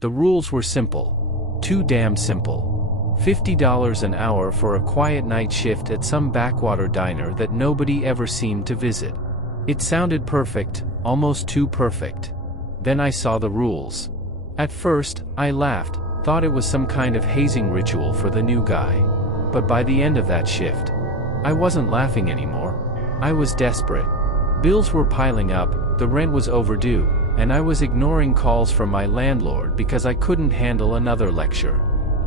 The rules were simple. Too damn simple. $50 an hour for a quiet night shift at some backwater diner that nobody ever seemed to visit. It sounded perfect, almost too perfect. Then I saw the rules. At first, I laughed, thought it was some kind of hazing ritual for the new guy. But by the end of that shift, I wasn't laughing anymore. I was desperate. Bills were piling up, the rent was overdue, and I was ignoring calls from my landlord because I couldn't handle another lecture.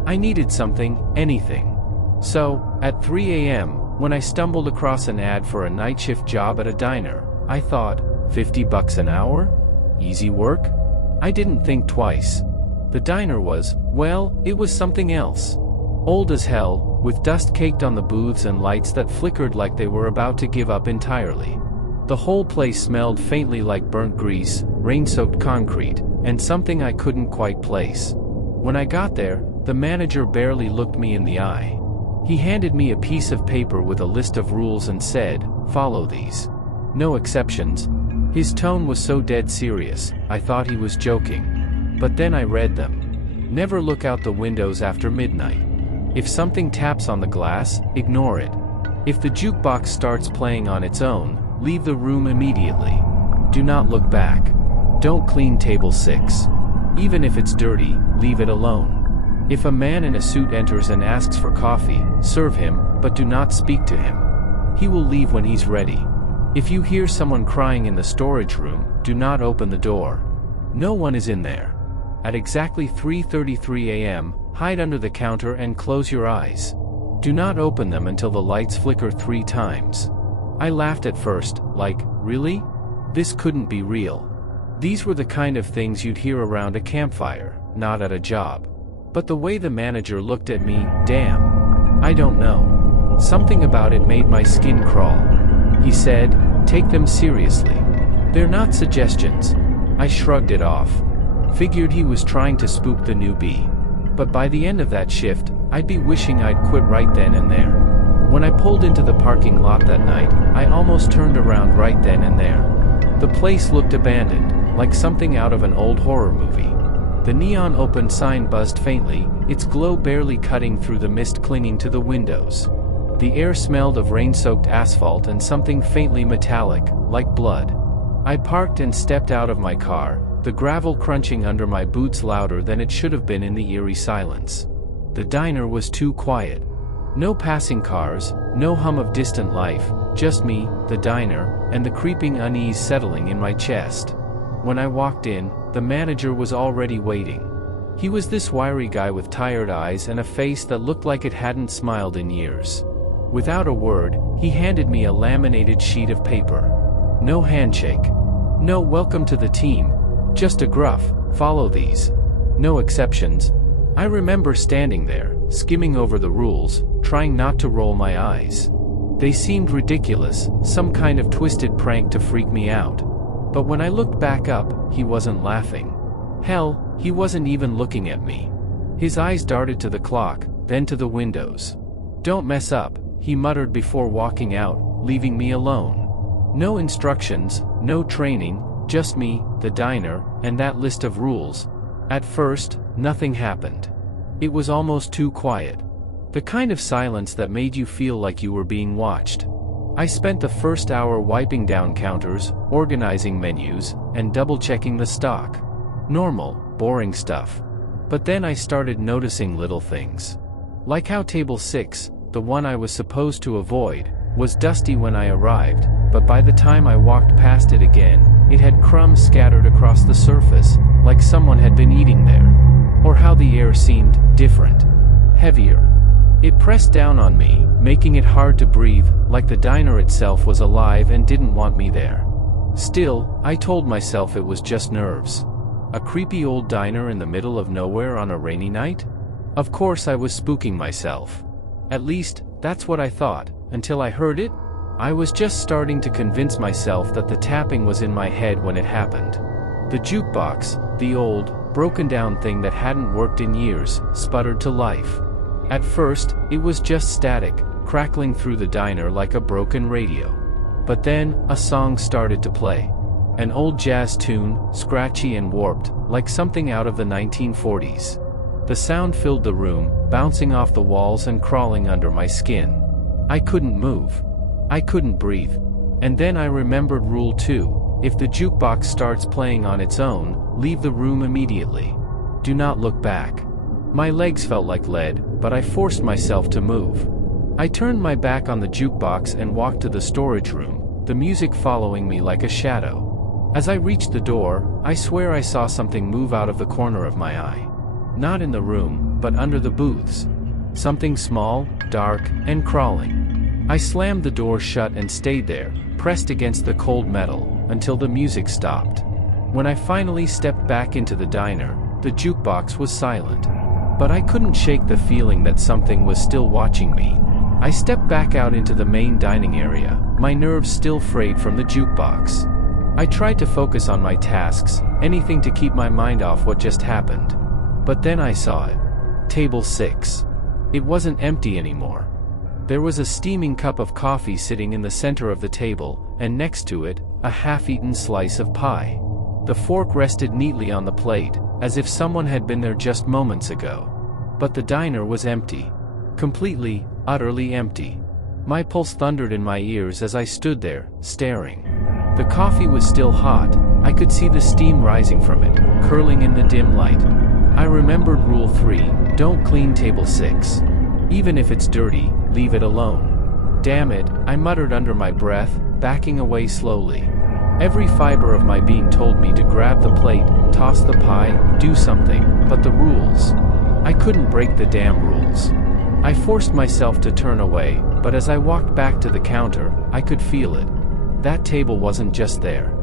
I needed something, anything. So, at 3 a.m., when I stumbled across an ad for a night shift job at a diner, I thought, $50 an hour? Easy work? I didn't think twice. The diner was, well, it was something else. Old as hell, with dust caked on the booths and lights that flickered like they were about to give up entirely. The whole place smelled faintly like burnt grease, rain-soaked concrete, and something I couldn't quite place. When I got there, the manager barely looked me in the eye. He handed me a piece of paper with a list of rules and said, "Follow these. No exceptions." His tone was so dead serious, I thought he was joking. But then I read them. Never look out the windows after midnight. If something taps on the glass, ignore it. If the jukebox starts playing on its own, leave the room immediately. Do not look back. Don't clean table 6. Even if it's dirty, leave it alone. If a man in a suit enters and asks for coffee, serve him, but do not speak to him. He will leave when he's ready. If you hear someone crying in the storage room, do not open the door. No one is in there. At exactly 3:33 a.m., hide under the counter and close your eyes. Do not open them until the lights flicker 3 times. I laughed at first, like, really? This couldn't be real. These were the kind of things you'd hear around a campfire, not at a job. But the way the manager looked at me, damn. I don't know. Something about it made my skin crawl. He said, "Take them seriously. They're not suggestions." I shrugged it off. Figured he was trying to spook the newbie. But by the end of that shift, I'd be wishing I'd quit right then and there. When I pulled into the parking lot that night, I almost turned around right then and there. The place looked abandoned, like something out of an old horror movie. The neon open sign buzzed faintly, its glow barely cutting through the mist clinging to the windows. The air smelled of rain-soaked asphalt and something faintly metallic, like blood. I parked and stepped out of my car, the gravel crunching under my boots louder than it should have been in the eerie silence. The diner was too quiet. No passing cars, no hum of distant life, just me, the diner, and the creeping unease settling in my chest. When I walked in, the manager was already waiting. He was this wiry guy with tired eyes and a face that looked like it hadn't smiled in years. Without a word, he handed me a laminated sheet of paper. No handshake. No welcome to the team. Just a gruff, "Follow these." No exceptions. I remember standing there, skimming over the rules, trying not to roll my eyes. They seemed ridiculous, some kind of twisted prank to freak me out. But when I looked back up, he wasn't laughing. Hell, he wasn't even looking at me. His eyes darted to the clock, then to the windows. "Don't mess up," he muttered before walking out, leaving me alone. No instructions, no training, just me, the diner, and that list of rules. At first, nothing happened. It was almost too quiet. The kind of silence that made you feel like you were being watched. I spent the first hour wiping down counters, organizing menus, and double-checking the stock. Normal, boring stuff. But then I started noticing little things. Like how table 6, the one I was supposed to avoid, was dusty when I arrived, but by the time I walked past it again, it had crumbs scattered across the surface, like someone had been eating there. Or how the air seemed different. Heavier. It pressed down on me, making it hard to breathe, like the diner itself was alive and didn't want me there. Still, I told myself it was just nerves. A creepy old diner in the middle of nowhere on a rainy night? Of course I was spooking myself. At least, that's what I thought, until I heard it. I was just starting to convince myself that the tapping was in my head when it happened. The jukebox, the old, broken-down thing that hadn't worked in years, sputtered to life. At first, it was just static, crackling through the diner like a broken radio. But then, a song started to play. An old jazz tune, scratchy and warped, like something out of the 1940s. The sound filled the room, bouncing off the walls and crawling under my skin. I couldn't move. I couldn't breathe. And then I remembered Rule 2, if the jukebox starts playing on its own, leave the room immediately. Do not look back. My legs felt like lead, but I forced myself to move. I turned my back on the jukebox and walked to the storage room, the music following me like a shadow. As I reached the door, I swear I saw something move out of the corner of my eye. Not in the room, but under the booths. Something small, dark, and crawling. I slammed the door shut and stayed there, pressed against the cold metal, until the music stopped. When I finally stepped back into the diner, the jukebox was silent. But I couldn't shake the feeling that something was still watching me. I stepped back out into the main dining area, my nerves still frayed from the jukebox. I tried to focus on my tasks, anything to keep my mind off what just happened. But then I saw it. Table 6. It wasn't empty anymore. There was a steaming cup of coffee sitting in the center of the table, and next to it, a half-eaten slice of pie. The fork rested neatly on the plate, as if someone had been there just moments ago. But the diner was empty. Completely, utterly empty. My pulse thundered in my ears as I stood there, staring. The coffee was still hot. I could see the steam rising from it, curling in the dim light. I remembered Rule 3, don't clean table 6. Even if it's dirty, leave it alone. Damn it, I muttered under my breath, backing away slowly. Every fiber of my being told me to grab the plate, toss the pie, do something, but the rules. I couldn't break the damn rules. I forced myself to turn away, but as I walked back to the counter, I could feel it. That table wasn't just there.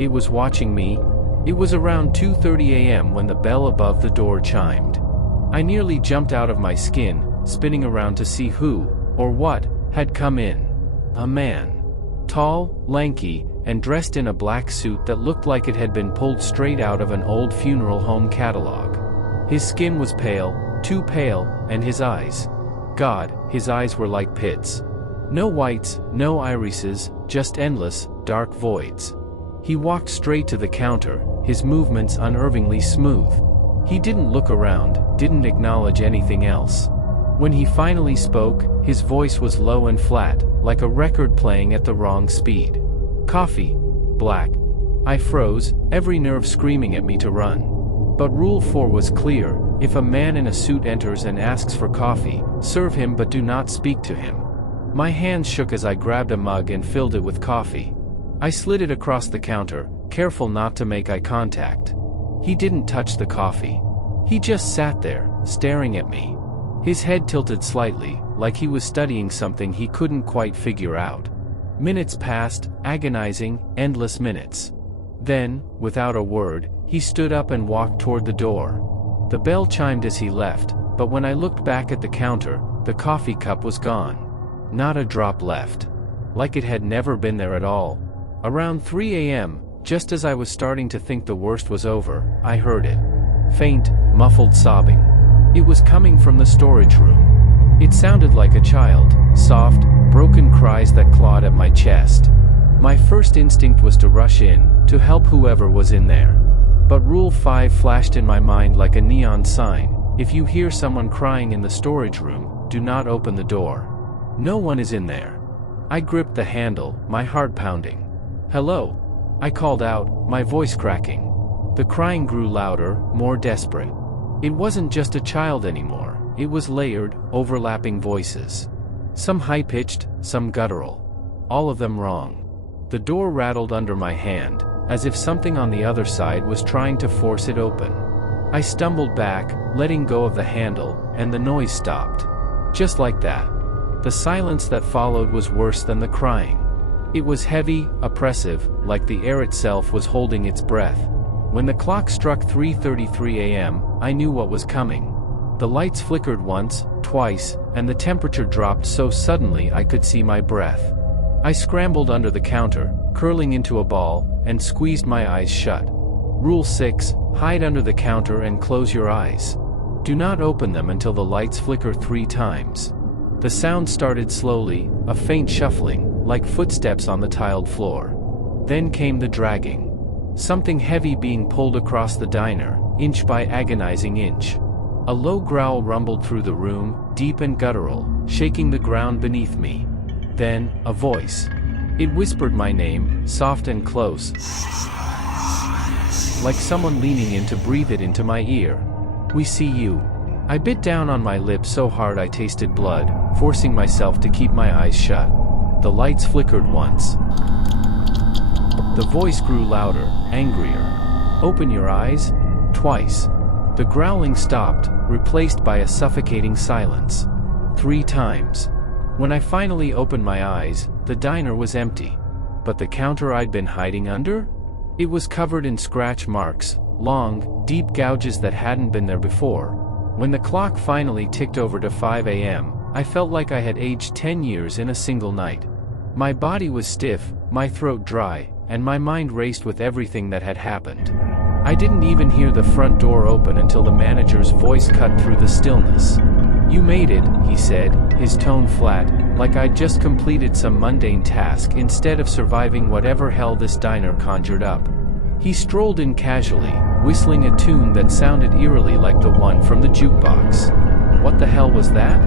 It was watching me. It was around 2:30 a.m. when the bell above the door chimed. I nearly jumped out of my skin, spinning around to see who, or what, had come in. A man. Tall, lanky, and dressed in a black suit that looked like it had been pulled straight out of an old funeral home catalog. His skin was pale, too pale, and his eyes. God, his eyes were like pits. No whites, no irises, just endless, dark voids. He walked straight to the counter, his movements unnervingly smooth. He didn't look around, didn't acknowledge anything else. When he finally spoke, his voice was low and flat, like a record playing at the wrong speed. Coffee. Black. I froze, every nerve screaming at me to run. But Rule 4 was clear, if a man in a suit enters and asks for coffee, serve him but do not speak to him. My hands shook as I grabbed a mug and filled it with coffee. I slid it across the counter, careful not to make eye contact. He didn't touch the coffee. He just sat there, staring at me. His head tilted slightly, like he was studying something he couldn't quite figure out. Minutes passed, agonizing, endless minutes. Then, without a word, he stood up and walked toward the door. The bell chimed as he left, but when I looked back at the counter, the coffee cup was gone. Not a drop left. Like it had never been there at all. Around 3 a.m., just as I was starting to think the worst was over, I heard it. Faint, muffled sobbing. It was coming from the storage room. It sounded like a child, soft, broken cries that clawed at my chest. My first instinct was to rush in, to help whoever was in there. But Rule 5 flashed in my mind like a neon sign: if you hear someone crying in the storage room, do not open the door. No one is in there. I gripped the handle, my heart pounding. Hello? I called out, my voice cracking. The crying grew louder, more desperate. It wasn't just a child anymore, it was layered, overlapping voices. Some high-pitched, some guttural. All of them wrong. The door rattled under my hand, as if something on the other side was trying to force it open. I stumbled back, letting go of the handle, and the noise stopped. Just like that. The silence that followed was worse than the crying. It was heavy, oppressive, like the air itself was holding its breath. When the clock struck 3:33 a.m., I knew what was coming. The lights flickered once, twice, and the temperature dropped so suddenly I could see my breath. I scrambled under the counter, curling into a ball, and squeezed my eyes shut. Rule 6, hide under the counter and close your eyes. Do not open them until the lights flicker 3 times. The sound started slowly, a faint shuffling, like footsteps on the tiled floor. Then came the dragging. Something heavy being pulled across the diner, inch by agonizing inch. A low growl rumbled through the room, deep and guttural, shaking the ground beneath me. Then, a voice. It whispered my name, soft and close, like someone leaning in to breathe it into my ear. "We see you." I bit down on my lip so hard I tasted blood, forcing myself to keep my eyes shut. The lights flickered once. The voice grew louder, angrier. "Open your eyes." Twice. The growling stopped, replaced by a suffocating silence. 3 times. When I finally opened my eyes, the diner was empty. But the counter I'd been hiding under? It was covered in scratch marks, long, deep gouges that hadn't been there before. When the clock finally ticked over to 5 a.m., I felt like I had aged 10 years in a single night. My body was stiff, my throat dry, and my mind raced with everything that had happened. I didn't even hear the front door open until the manager's voice cut through the stillness. "You made it," he said, his tone flat, like I'd just completed some mundane task instead of surviving whatever hell this diner conjured up. He strolled in casually, whistling a tune that sounded eerily like the one from the jukebox. "What the hell was that?"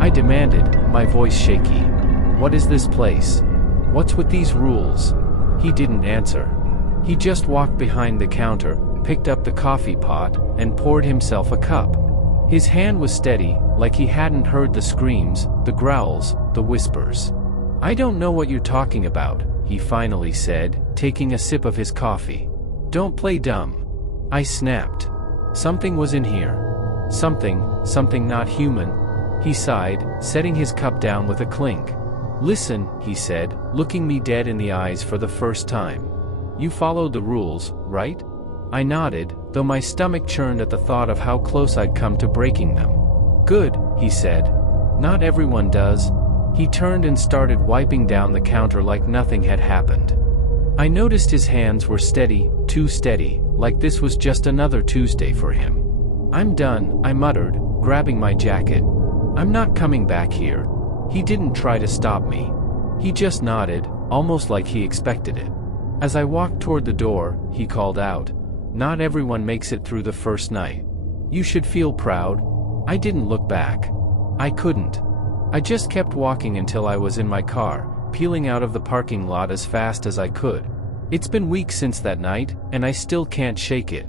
I demanded, my voice shaky. "What is this place? What's with these rules?" He didn't answer. He just walked behind the counter, picked up the coffee pot, and poured himself a cup. His hand was steady, like he hadn't heard the screams, the growls, the whispers. "I don't know what you're talking about," he finally said, taking a sip of his coffee. "Don't play dumb." I snapped. Something was in here. Something not human. He sighed, setting his cup down with a clink. "Listen," he said, looking me dead in the eyes for the first time. "You followed the rules, right?" I nodded, though my stomach churned at the thought of how close I'd come to breaking them. "Good," he said. "Not everyone does." He turned and started wiping down the counter like nothing had happened. I noticed his hands were steady, too steady, like this was just another Tuesday for him. "I'm done," I muttered, grabbing my jacket. "I'm not coming back here." He didn't try to stop me. He just nodded, almost like he expected it. As I walked toward the door, he called out, "Not everyone makes it through the first night. You should feel proud." I didn't look back. I couldn't. I just kept walking until I was in my car, peeling out of the parking lot as fast as I could. It's been weeks since that night, and I still can't shake it.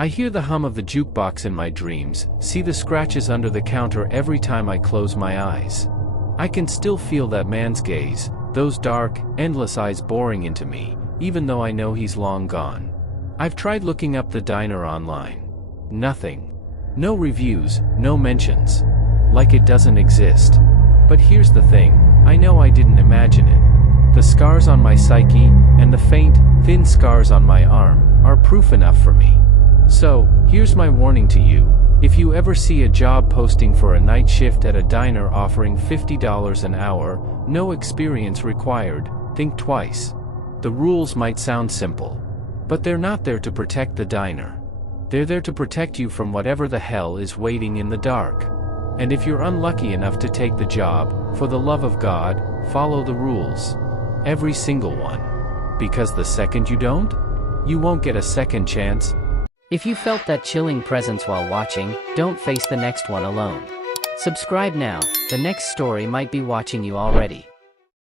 I hear the hum of the jukebox in my dreams, see the scratches under the counter every time I close my eyes. I can still feel that man's gaze, those dark, endless eyes boring into me, even though I know he's long gone. I've tried looking up the diner online. Nothing. No reviews, no mentions. Like it doesn't exist. But here's the thing, I know I didn't imagine it. The scars on my psyche, and the faint, thin scars on my arm, are proof enough for me. So, here's my warning to you. If you ever see a job posting for a night shift at a diner offering $50 an hour, no experience required, think twice. The rules might sound simple. But they're not there to protect the diner. They're there to protect you from whatever the hell is waiting in the dark. And if you're unlucky enough to take the job, for the love of God, follow the rules. Every single one. Because the second you don't, you won't get a second chance. If you felt that chilling presence while watching, don't face the next one alone. Subscribe now, the next story might be watching you already.